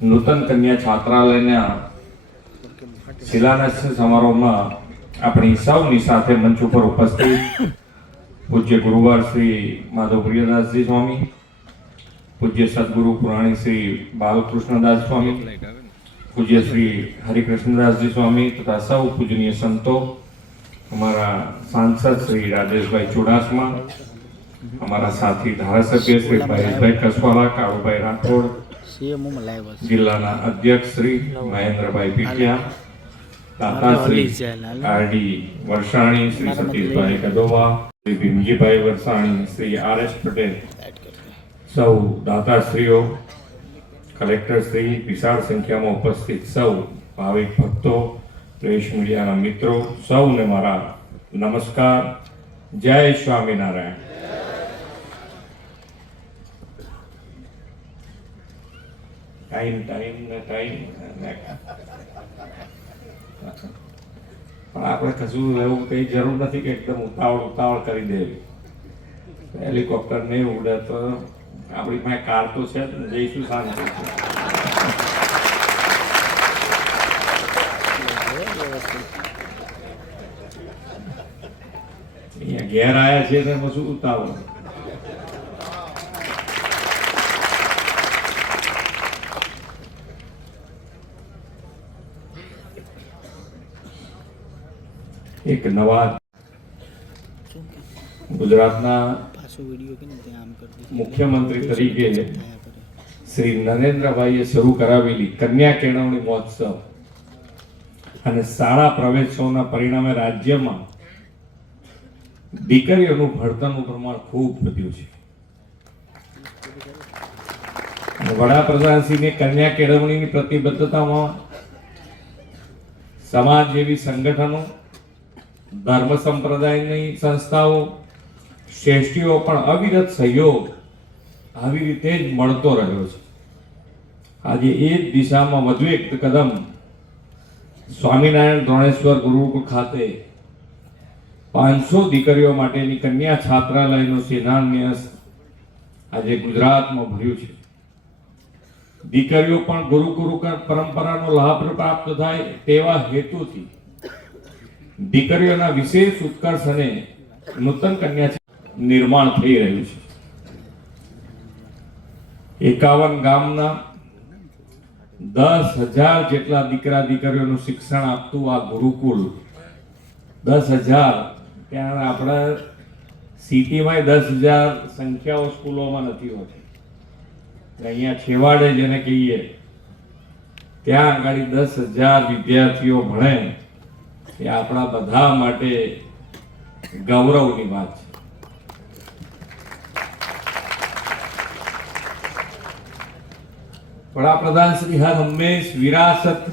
નૂતન કન્યા છાત્રાલયના શિલાન્યાસ સમારોહમાં આપણી સૌની સાથે મંચ ઉપર ઉપસ્થિત પૂજ્ય ગુરુવાર શ્રી માધવ પ્રિયદાસજી સ્વામી, પૂજ્ય સદગુરુ પુરાણી શ્રી બાલકૃષ્ણદાસ સ્વામી, પૂજ્ય શ્રી હરિકૃષ્ણદાસજી સ્વામી તથા સૌ પૂજનીય સંતો, અમારા સાંસદ શ્રી રાજેશભાઈ ચુડાસમા, અમારા સાથી ધારાસભ્ય શ્રી પરેશભાઈ કસવાલા, કાળુભાઈ રાઠોડ સીએમ લાઈવ હશે જિલ્લાના અધ્યક્ષ શ્રી મહેન્દ્રભાઈ પીઠિયા દાતા Shri RD Varsani Shri Satishbhai Kadova Shri Bhimjibhai Varsani Shri R S Patel સૌ દાતાશ્રીઓ કલેક્ટર શ્રી વિશાળ સંખ્યામાં ઉપસ્થિત સૌ ભાવિક ભક્તો પ્રેસ મીડિયાના મિત્રો સૌને મારા નમસ્કાર. જય સ્વામિનારાયણ. ટાઈમ ટાઈમ ને ટાઈમ પણ આપણે કશું એવું કઈ જરૂર નથી કે એકદમ ઉતાવળ ઉતાવળ કરી દેવી. હેલિકોપ્ટર નહીં ઉડે તો આપણી પાસે કાર તો છે જ ને, જઈશું શાંતિ અહીંયા ઘેર આવ્યા છે ને, પછી ઉતાવળ. એક નવા ગુજરાતના મુખ્યમંત્રી તરીકે શ્રી નરેન્દ્રભાઈએ શરૂ કરાવેલી કન્યા કેળવણી મહોત્સવ અને શાળા પ્રવેશોના પરિણામે રાજ્યમાં દીકરીઓનું ભણતરનું પ્રમાણ ખૂબ વધ્યું છે. વડાપ્રધાનશ્રીની કન્યા કેળવણીની પ્રતિબદ્ધતામાં સમાજ જેવી સંગઠનો ધર્મ સંપ્રદાયની સંસ્થાઓ, શ્રેષ્ઠીઓ પણ અવિરત સહયોગ આવી રીતે જ મળતો રહ્યો છે. આજે એ જ દિશામાં વધુ એક કદમ સ્વામિનારાયણ દ્રોણેશ્વર ગુરુકુળ ખાતે પાંચસો દીકરીઓ માટેની કન્યા છાત્રાલયનો શિલાન્યાસ આજે ગુજરાતમાં ભર્યું છે. દીકરીઓ પણ ગુરુકુરુ પરંપરાનો લાભ પ્રાપ્ત થાય તેવા હેતુથી દીકરીઓના વિશેષ ઉત્કર્ષ અને નૂતન કન્યા નિર્માણ થઈ રહ્યું છે. એકાવન ગામના દસ હજાર જેટલા દીકરા દીકરીઓનું શિક્ષણ આપતું આ ગુરુકુલ દસ હજાર. ત્યાં આપણા સિટીમાં દસ હજાર સંખ્યાઓ સ્કૂલોમાં નથી હોતી. અહીંયા છેવાડે જેને કહીએ, ત્યાં આગળ દસ હજાર વિદ્યાર્થીઓ ભણે. એ આપણા બધા માટે ગૌરવની વાત છે. વડાપ્રધાન શ્રી હર હંમેશ વિરાસત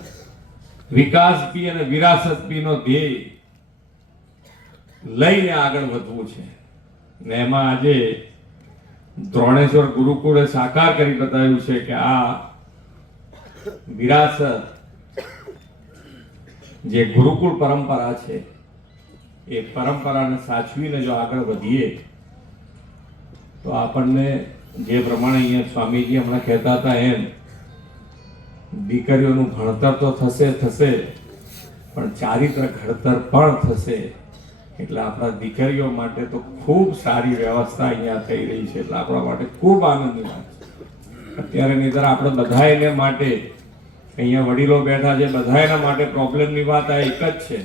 વિકાસ પી અને વિરાસત પી નો ધ્યેય લઈને આગળ વધવું છે. ને એમાં આજે દ્રોણેશ્વર ગુરુકુળે સાકાર કરી બતાવ્યું છે કે આ વિરાસત જે ગુરુકુળ પરંપરા છે, એ પરંપરાને સાચવીને જો આગળ વધીએ, તો આપણને જે પ્રમાણે અહીંયા સ્વામીજી હમણાં કહેતા હતા એમ, દીકરીઓનું ભણતર તો થશે થશે, પણ ચારિત્ર ઘડતર પણ થશે. એટલે આપણા દીકરીઓ માટે તો ખૂબ સારી વ્યવસ્થા અહીંયા થઈ રહી છે. એટલે આપણા માટે ખૂબ આનંદની વાત છે. અત્યારે નહીં આપણે બધા એને માટે અહીંયા વડીલો બેઠા છે બધા એના માટે પ્રોબ્લેમની વાત આ એક જ છે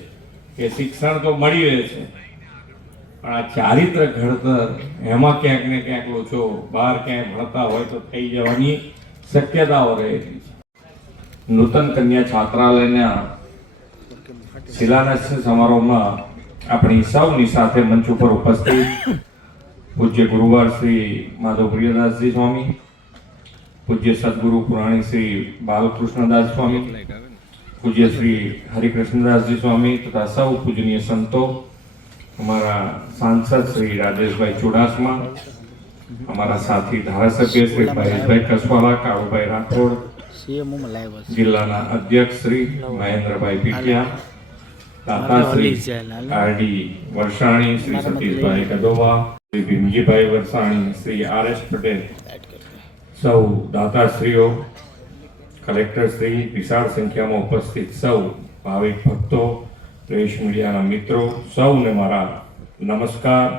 કે શિક્ષણ તો મળી રહે છે, પણ આ ચારિત્ર ઘડતર એમાં ક્યાંક ને ક્યાંક લોચો બહાર ક્યાંય ભણતા હોય તો થઈ જવાની શક્યતાઓ રહેલી છે. નૂતન કન્યા છાત્રાલયના શિલાન્યાસ સમારોહમાં આપણી સૌની સાથે મંચ ઉપર ઉપસ્થિત પૂજ્ય ગુરુવાર શ્રી માધવ પ્રિયદાસજી સ્વામી પૂજ્ય સદગુરુ પુરાણી શ્રી બાલકૃષ્ણદાસ સ્વામી, પૂજ્ય શ્રી હરિકૃષ્ણદાસજી સ્વામી તથા સૌ પૂજનીય સંતો, અમારા સાંસદ શ્રી રાજેશભાઈ ચુડાસમા, અમારા સાથી ધારાસભ્ય શ્રી પરેશભાઈ કસવાલા કાળુભાઈ રાઠોડ, જિલ્લાના અધ્યક્ષ Shri Mahendrabhai પીટિયા દાતાશ્રી RD Varsani, Shri Satishbhai Kadova Shri Bhimjibhai Varsani, Shri R S Patel સૌ દાતાશ્રીઓ કલેક્ટર શ્રી વિશાળ સંખ્યામાં ઉપસ્થિત સૌ ભાવિક ભક્તો, પ્રેસ મીડિયાના મિત્રો, સૌને મારા નમસ્કાર.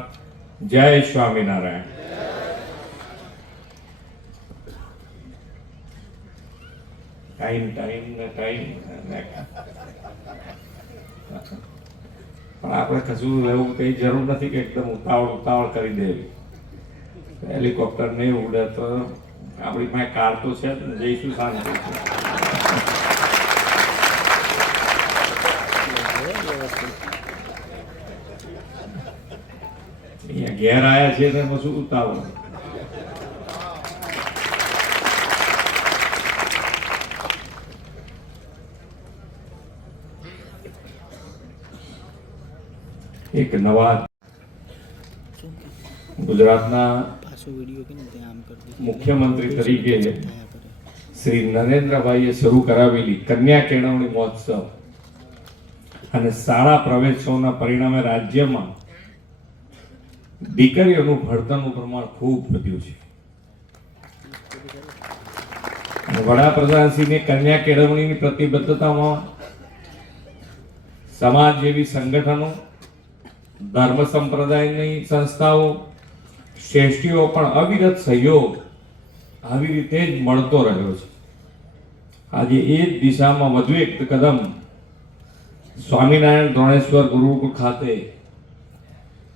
જય સ્વામિનારાયણ. ટાઈમ ટાઈમ ને ટાઈમ પણ આપણે કશું એવું કઈ જરૂર નથી કે એકદમ ઉતાવળ ઉતાવળ કરી દેવી. હેલિકોપ્ટર નહીં ઉડે તો આપણી પાસે કાર તો છે જ ને, જઈશું શાંતિ અહીંયા ઘેર આયા છે એમાં શું ઉતાવળ. એક નવા ગુજરાતના મુખ્યમંત્રી તરીકે શ્રી નરેન્દ્રભાઈએ શરૂ કરાવેલી કન્યા કેળવણી મહોત્સવ અને શાળા પ્રવેશોના પરિણામે રાજ્યમાં દીકરીઓનું ભણતરનું પ્રમાણ ખૂબ વધ્યું છે. વડાપ્રધાનશ્રીની કન્યા કેળવણીની પ્રતિબદ્ધતામાં સમાજ જેવી સંગઠનો ધર્મ સંપ્રદાયની સંસ્થાઓ શ્રેષ્ઠીઓ પણ અવિરત સહયોગ આવી રીતે જ મળતો રહ્યો છે. આજે એ જ દિશામાં વધુ એક કદમ સ્વામિનારાયણ દ્રોણેશ્વર ગુરુકુળ ખાતે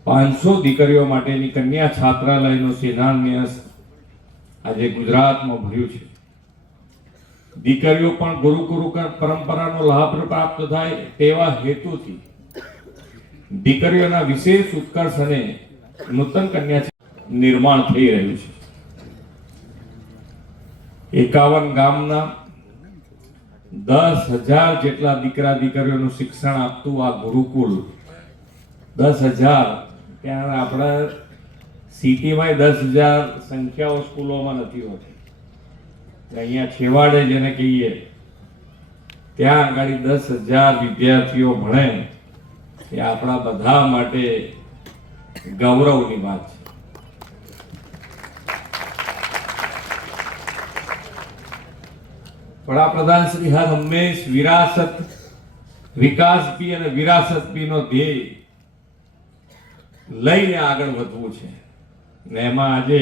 પાંચસો દીકરીઓ માટેની કન્યા છાત્રાલયનો શિલાન્યાસ આજે ગુજરાતમાં ભર્યું છે. દીકરીઓ પણ ગુરુકુરુ પરંપરાનો લાભ પ્રાપ્ત થાય તેવા હેતુથી દીકરીઓના વિશેષ ઉત્કર્ષ અને નૂતન કન્યા નિર્માણ થઈ રહ્યું છે. એકાવન ગામના દસ હજાર જેટલા દીકરા દીકરીઓનું શિક્ષણ આપતું આ ગુરુકુલ, દસ હજાર. ત્યાં આપણા સિટીમાં દસ હજાર સંખ્યાઓ સ્કૂલોમાં નથી હોતી. અહીંયા છેવાડે જેને કહીએ, ત્યાં આગળ દસ હજાર વિદ્યાર્થીઓ ભણે, એ આપણા બધા માટે ગૌરવની વાત છે. વડાપ્રધાન શ્રી હર હંમેશ વિરાસત, વિકાસ પી અને વિરાસત પી નો ધ્યેય લઈને આગળ વધવું છે. ને એમાં આજે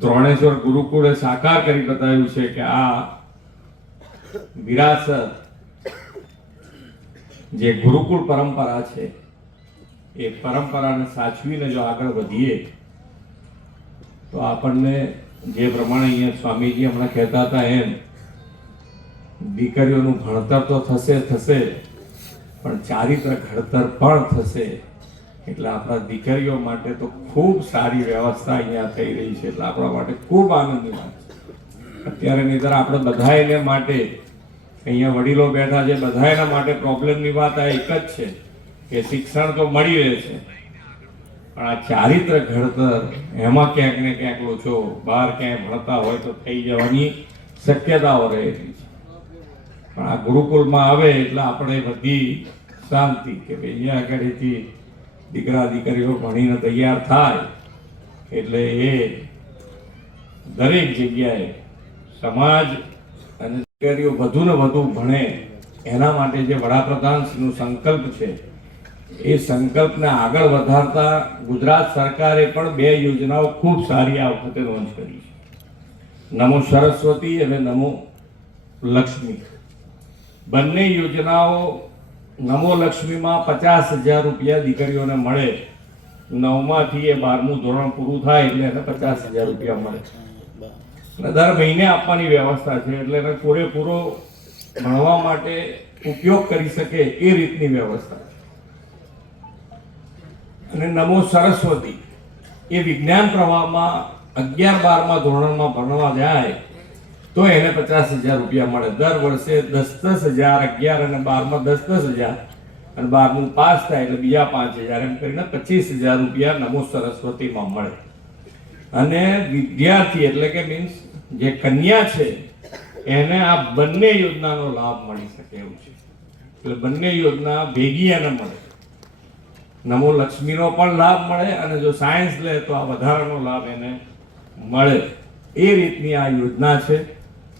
દ્રોણેશ્વર ગુરુકુળે સાકાર કરી બતાવ્યું છે કે આ વિરાસત જે ગુરુકુળ પરંપરા છે, એ પરંપરાને સાચવીને જો આગળ વધીએ, તો આપણને જે પ્રમાણે અહીંયા સ્વામીજી હમણાં કહેતા હતા એમ દીકરીઓનું ભણતર તો થશે થશે, પણ ચારિત્ર ઘડતર પણ થશે. એટલે આપણા દીકરીઓ માટે તો ખૂબ સારી વ્યવસ્થા અહીંયા થઈ રહી છે. એટલે આપણા માટે ખૂબ આનંદની વાત છે. અત્યારે નહીતર આપણે બધા એને માટે, અહીંયા વડીલો બેઠા છે બધા એના માટે પ્રોબ્લેમની વાત આ એક જ છે કે શિક્ષણ તો મળી રહે છે. પણ આ ચારિત્ર ઘડતર એમાં ક્યાંક ને ક્યાંક લોચો, બહાર ક્યાંય ભણતા હોય તો થઈ જવાની શક્યતાઓ રહેલી છે. પણ આ ગુરુકુળમાં આવે એટલે આપણે બધી શાંતિ કે ભાઈ અહીંયા આગળથી દીકરા દીકરીઓ ભણીને તૈયાર થાય એટલે એ દરેક જગ્યાએ સમાજ અને દીકરીઓ વધુ ને વધુ ભણે એના માટે જે વડાપ્રધાનશ્રીનો સંકલ્પ છે, એ સંકલ્પને આગળ વધારતા ગુજરાત સરકારે પણ બે યોજનાઓ ખૂબ સારી આ વખતે લોન્ચ કરી છે. નમો સરસ્વતી અને નમો લક્ષ્મી. બંને યોજનાઓ નમો લક્ષ્મીમાં પચાસ હજાર રૂપિયા દીકરીઓને મળે. નવમાંથી એ બારમું ધોરણ પૂરું થાય એટલે એને પચાસ હજાર રૂપિયા મળે. અને દર મહિને આપવાની વ્યવસ્થા છે એટલે એને પૂરેપૂરો ભણવા માટે ઉપયોગ કરી શકે એ રીતની વ્યવસ્થા અને નમો સરસ્વતી એ વિજ્ઞાન પ્રવાહમાં અગિયાર બારમા ધોરણમાં ભણવા જાય તો એને પચાસ હજાર રૂપિયા મળે. દર વર્ષે દસ દસ હજાર અગિયાર અને બારમાં દસ દસ હજાર. અને બારનું પાસ થાય એટલે બીજા પાંચ હજાર. એમ કરીને પચીસ હજાર રૂપિયા નમો સરસ્વતીમાં મળે. અને વિદ્યાર્થી એટલે કે મીન્સ જે કન્યા છે, એને આ બંને યોજનાનો લાભ મળી શકે એવું છે. એટલે બંને યોજના ભેગી એને મળે. નમો લક્ષ્મીનો પણ લાભ મળે અને જો સાયન્સ લે તો આ વધારાનો લાભ એને મળે. એ રીતની આ યોજના છે.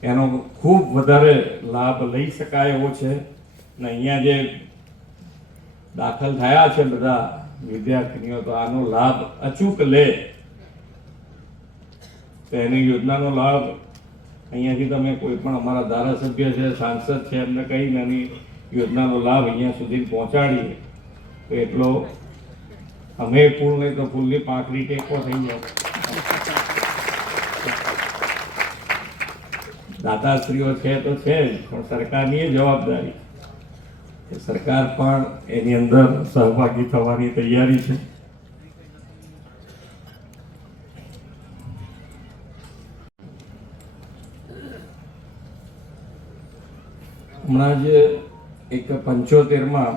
એનો ખૂબ વધારે લાભ લઈ શકાય એવો છે. ને અહીંયા જે દાખલ થયા છે બધા વિદ્યાર્થીનીઓ, તો આનો લાભ અચૂક લે. તો એની યોજનાનો લાભ અહીંયાથી તમે કોઈ પણ અમારા ધારાસભ્ય છે, સાંસદ છે, એમને કહીને એની યોજનાનો લાભ અહીંયા સુધી પહોંચાડીએ. તો એટલો અમે ફૂલ નહીં તો ફૂલની પાંખડી ટેકો થઈ જાય. દાતાશ્રીઓ છે તો છે જ, પણ સરકારની એ જવાબદારી. કે સરકાર પણ એની અંદર સહભાગી થવાની તૈયારી છે. હમણાં જ એક પંચોતેરમાં,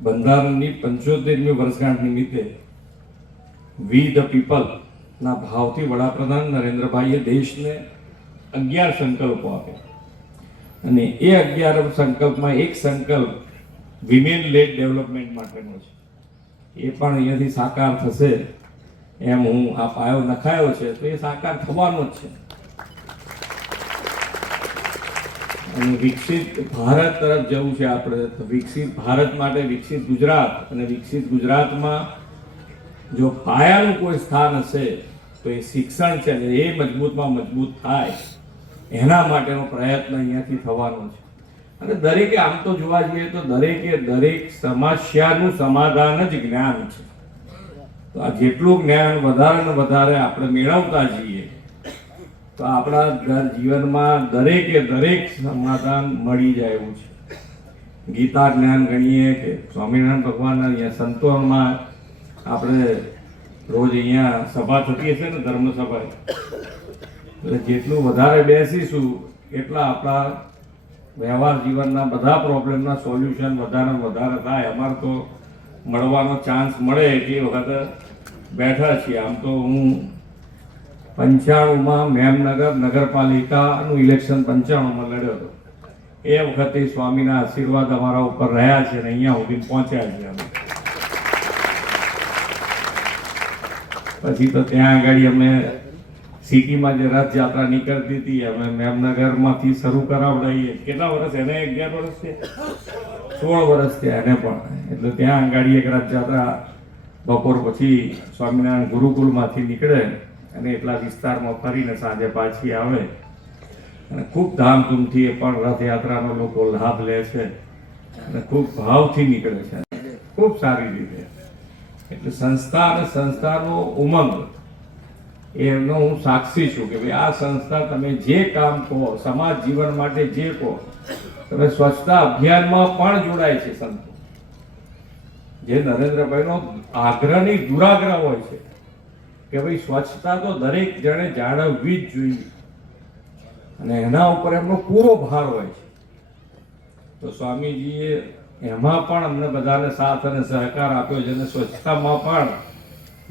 બંધારણની પંચોતેરમી વર્ષગાંઠ નિમિત્તે વી ધ પીપલ ના ભાવથી વડાપ્રધાન નરેન્દ્રભાઈએ દેશને અગિયાર સંકલ્પો આપ્યા અને એ અગિયાર સંકલ્પમાં એક સંકલ્પ વિમેન લેડ ડેવલપમેન્ટ માટેનો છે. એ પણ અહીંયાથી સાકાર થશે. એમ હું આ પાયો નખાયો છે, તો એ સાકાર થવાનો જ છે. અને વિકસિત ભારત તરફ જવું છે આપણે વિકસિત ભારત માટે વિકસિત ગુજરાત, અને વિકસિત ગુજરાતમાં જો પાયાનું કોઈ સ્થાન હશે, તો એ શિક્ષણ છે એ મજબૂતમાં મજબૂત થાય. એના માટેનો પ્રયત્ન અહીંયાથી થવાનો છે. અને દરેકે આમ તો જોવા જઈએ તો દરેકે દરેક સમસ્યાનું સમાધાન જ જ્ઞાન છે. તો આ જેટલું જ્ઞાન વધારે ને વધારે આપણે મેળવતા જઈએ, તો આપણા જીવનમાં દરેકે દરેક સમાધાન મળી જાય એવું છે. ગીતા જ્ઞાન ગણીએ કે સ્વામિનારાયણ ભગવાનના અહીંયા સંતોમાં આપણે રોજ અહીંયા સભા થતી હશે ને ધર્મ સભા એટલે જેટલું વધારે બેસીશું, એટલા આપણા વ્યવહાર જીવનના બધા પ્રોબ્લેમના સોલ્યુશન વધારે વધારે થાય. અમારે તો મળવાનો ચાન્સ મળે એટલી વખત બેઠા છીએ. આમ તો હું પંચાણુંમાં મેમનગર નગરપાલિકાનું ઇલેક્શન પંચાણુંમાં લડ્યો હતો. એ વખતે સ્વામીના આશીર્વાદ અમારા ઉપર રહ્યા છે અને અહીંયા સુધી પહોંચ્યા છે અમે. પછી તો ત્યાં આગળ અમે સિટીમાં જે રથયાત્રા નીકળતી હતી, અમે મેમનગરમાંથી શરૂ કરાવડાવીએ કેટલા વર્ષ એને અગિયાર વર્ષ છે? સોળ વર્ષ થયા એને પણ. એટલે ત્યાં આગળ એક રથયાત્રા બપોર પછી સ્વામિનારાયણ ગુરુકુલમાંથી નીકળે અને એટલા વિસ્તારમાં ફરીને સાંજે પાછી આવે. અને ખૂબ ધામધૂમથી એ પણ રથયાત્રાનો લોકો લાભ લે છે અને ખૂબ ભાવથી નીકળે છે. ખૂબ સારી રીતે. એટલે સંસ્થા અને સંસ્થાનો ઉમંગ એનો હું સાક્ષી છું કે ભાઈ આ સંસ્થા તમે જે કામ કહો, સમાજ જીવન માટે જે કહો, તમે સ્વચ્છતા અભિયાનમાં પણ જોડાય છે સંતો. જે નરેન્દ્રભાઈનો આગ્રહની દુરાગ્રહ હોય છે કે ભાઈ સ્વચ્છતા તો દરેક જણે જાળવવી જ જોઈએ. અને એના ઉપર એમનો પૂરો ભાર હોય છે. તો સ્વામીજીએ એમાં પણ અમને બધાને સાથ અને સહકાર આપ્યો છે અને સ્વચ્છતામાં પણ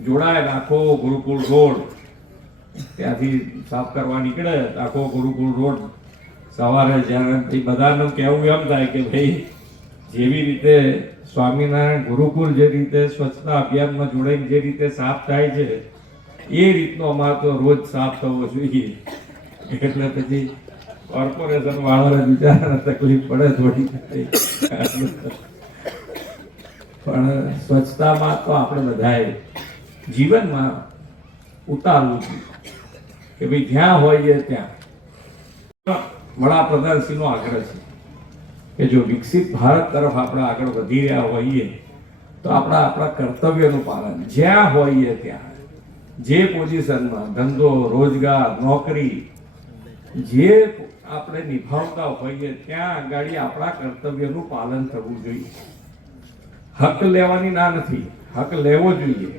જોડાયેલ આખો ગુરુકુળ રોડ ત્યાંથી સાફ કરવા નીકળે, આખો ગુરુકુળ રોડ સવારે જ્યારે બધાનું કહેવું એમ થાય કે ભાઈ, જેવી રીતે સ્વામિનારાયણ ગુરુકુળ જે રીતે સ્વચ્છતા અભિયાનમાં જોડાઈને જે રીતે સાફ થાય છે, એ રીતનો અમારે તો રોજ સાફ થવો જોઈએ. એટલે પછી કોર્પોરેશન વાળાને બિચારાને તકલીફ પડે થોડી. પણ સ્વચ્છતામાં તો આપણે બધાએ જીવનમાં ઉતારવું કે ભાઈ જ્યાં હોઈએ ત્યાં. વડાપ્રધાનશ્રીનો આગ્રહ છે કે જો વિકસિત ભારત તરફ આપણે આગળ વધી રહ્યા હોઈએ, તો આપણા આપણા કર્તવ્યનું પાલન જ્યાં હોઈએ ત્યાં. જે પોઝિશનમાં ધંધો, રોજગાર, નોકરી, જે આપણે નિભાવતા હોઈએ ત્યાં આગળ આપણા કર્તવ્યનું પાલન થવું જોઈએ. હક લેવાની ના નથી, હક લેવો જોઈએ.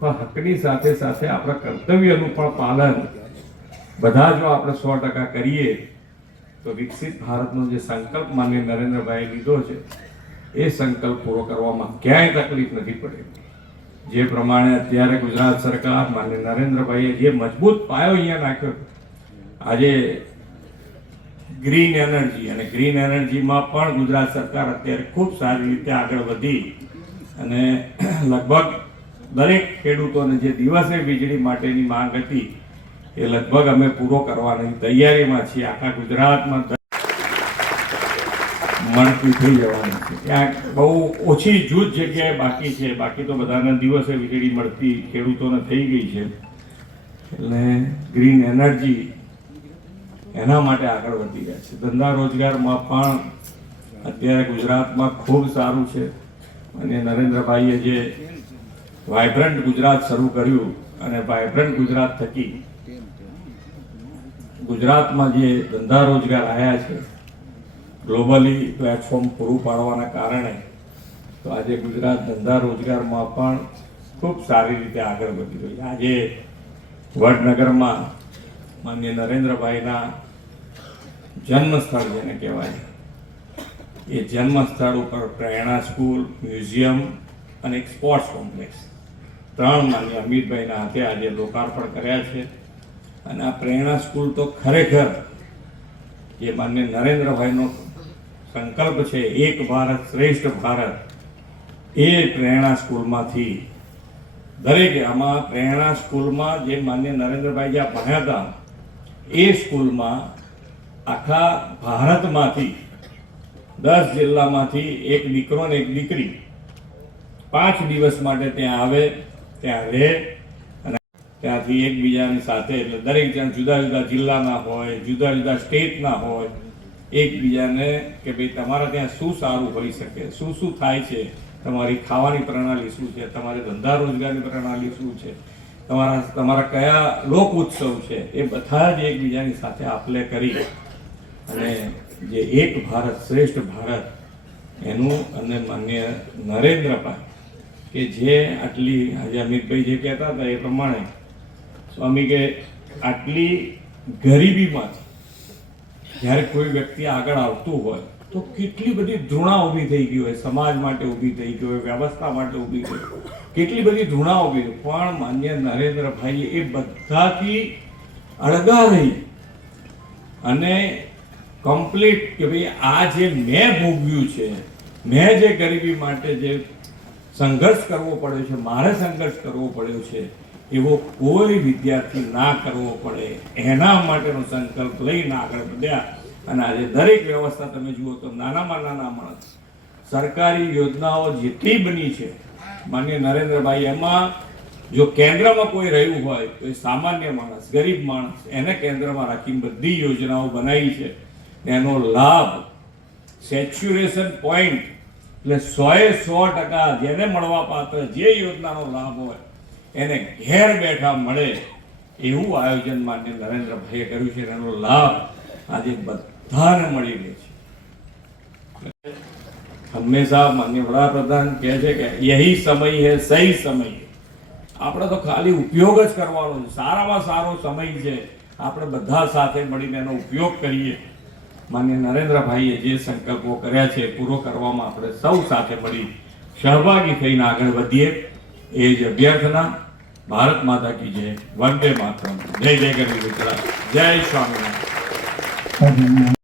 પણ હકની સાથે સાથે આપણા કર્તવ્યનું પણ પાલન. બધા જો આપણે સો ટકા કરીએ, તો વિકસિત ભારતનો જે સંકલ્પ માન્ય નરેન્દ્રભાઈએ લીધો છે, એ સંકલ્પ પૂરો કરવામાં ક્યાંય તકલીફ નથી પડે. જે પ્રમાણે અત્યારે ગુજરાત સરકાર માન્ય નરેન્દ્રભાઈએ જે મજબૂત પાયો અહીંયા નાખ્યો, આજે ગ્રીન એનર્જી અને ગ્રીન એનર્જીમાં પણ ગુજરાત સરકાર અત્યારે ખૂબ સારી રીતે આગળ વધી અને લગભગ દરેક ખેડૂતોને જે દિવસે વીજળી માટેની માંગ હતી, એ લગભગ અમે પૂરો કરવાની તૈયારીમાં છીએ. આખા ગુજરાતમાં મળતી થઈ જવાની છે. ક્યાંક બહુ ઓછી જૂથ જગ્યાએ બાકી છે. બાકી તો બધાના દિવસે વીજળી મળતી ખેડૂતોને થઈ ગઈ છે. એટલે ગ્રીન એનર્જી એના માટે આગળ વધી રહ્યા છે. ધંધા રોજગારમાં પણ અત્યારે ગુજરાતમાં ખૂબ સારું છે. અને નરેન્દ્રભાઈએ જે વાઇબ્રન્ટ ગુજરાત શરૂ કર્યું અને વાઇબ્રન્ટ ગુજરાત થકી ગુજરાતમાં જે ધંધા રોજગાર આવ્યા છે ગ્લોબલી પ્લેટફોર્મ પૂરું પાડવાના કારણે, તો આજે ગુજરાત ધંધા રોજગારમાં પણ ખૂબ સારી રીતે આગળ વધી રહ્યું આજે વડનગરમાં માન્ય નરેન્દ્રભાઈના જન્મસ્થળ જેને કહેવાય એ જન્મ સ્થળ ઉપર પ્રેરણા સ્કૂલ, મ્યુઝિયમ અને એક સ્પોર્ટ્સ કોમ્પ્લેક્સ ત્રણ માન્ય અમિતભાઈના હાથે આજે લોકાર્પણ કર્યા છે. અને આ પ્રેરણા સ્કૂલ તો ખરેખર જે માન્ય નરેન્દ્રભાઈનો સંકલ્પ છે, એક ભારત શ્રેષ્ઠ ભારત, એ પ્રેરણા સ્કૂલમાંથી દરેક આમાં પ્રેરણા સ્કૂલમાં જે માન્ય નરેન્દ્રભાઈ જ્યાં ભણ્યા હતા, એ સ્કૂલમાં આખા ભારતમાંથી દસ જિલ્લામાંથી એક દીકરો ને એક દીકરી પાંચ દિવસ માટે ત્યાં આવે. ત્યાં રહે અને ત્યાંથી એકબીજાની સાથે, એટલે દરેક જણ જુદા જુદા જિલ્લાના હોય, જુદા જુદા સ્ટેટના હોય, એકબીજાને કે ભાઈ તમારા ત્યાં શું સારું હોઈ શકે, શું શું થાય છે, તમારી ખાવાની પ્રણાલી શું છે, તમારી ધંધા રોજગારની પ્રણાલી શું છે, તમારા તમારા કયા લોક ઉત્સવ છે, એ બધા જ એકબીજાની સાથે આપલે કરી અને જે એક ભારત શ્રેષ્ઠ ભારત, એનું અને માન્ય નરેન્દ્રભાઈ કે જે આટલી, આજે અમિતભાઈ જે કહેતા હતા એ પ્રમાણે સ્વામી કે આટલી ગરીબીમાંથી જ્યારે કોઈ વ્યક્તિ આગળ આવતું હોય, તો કેટલી બધી ધૃણા ઊભી થઈ ગઈ હોય, સમાજ માટે ઊભી થઈ ગઈ હોય, વ્યવસ્થા માટે ઊભી થઈ હોય. કેટલી બધી ધૃણા ઊભી પણ માન્ય નરેન્દ્રભાઈ એ બધાથી અળગા રહી અને કમ્પ્લીટ કે ભાઈ આ જે મેં ભોગવ્યું છે, મેં જે ગરીબી માટે જે સંઘર્ષ કરવો પડ્યો છે, મારે સંઘર્ષ કરવો પડ્યો છે, એવો કોઈ વિદ્યાર્થી ના કરવો પડે. એના માટેનો સંકલ્પ લઈને આગળ વધ્યા. અને આજે દરેક વ્યવસ્થા તમે જુઓ તો નાનામાં નાના માણસ. સરકારી યોજનાઓ જેટલી બની છે, માન્ય નરેન્દ્રભાઈ, એમાં જો કેન્દ્રમાં કોઈ રહ્યું હોય, તો એ સામાન્ય માણસ, ગરીબ માણસ, એને કેન્દ્રમાં રાખી બધી યોજનાઓ બનાવી છે. એનો લાભ સેચ્યુરેશન પોઈન્ટ એટલે સોએ સો ટકા જેને મળવા પાત્ર જે યોજનાનો લાભ હોય, એને ઘેર બેઠા મળે એવું આયોજન માટે નરેન્દ્રભાઈએ કર્યું છે એનો લાભ આજે બધાને મળી રહે છે. હંમેશા માન્ય વડાપ્રધાન કહે છે કે યહી સમય હે, સહી સમય આપણે તો ખાલી ઉપયોગ જ કરવાનો છે. સારામાં સારો સમય છે. આપણે બધા સાથે મળીને એનો ઉપયોગ કરીએ. માન્ય નરેન્દ્રભાઈએ જે સંકલ્પો કર્યા છે, પૂરો કરવામાં આપણે સૌ સાથે મળી સહભાગી થઈને આગળ વધીએ. એ જ અભ્યર્થના, ભારત માતા કી જય. વંદે માતરમ. જય જય ગરવી ગુજરાત. જય સ્વામિનારાયણ.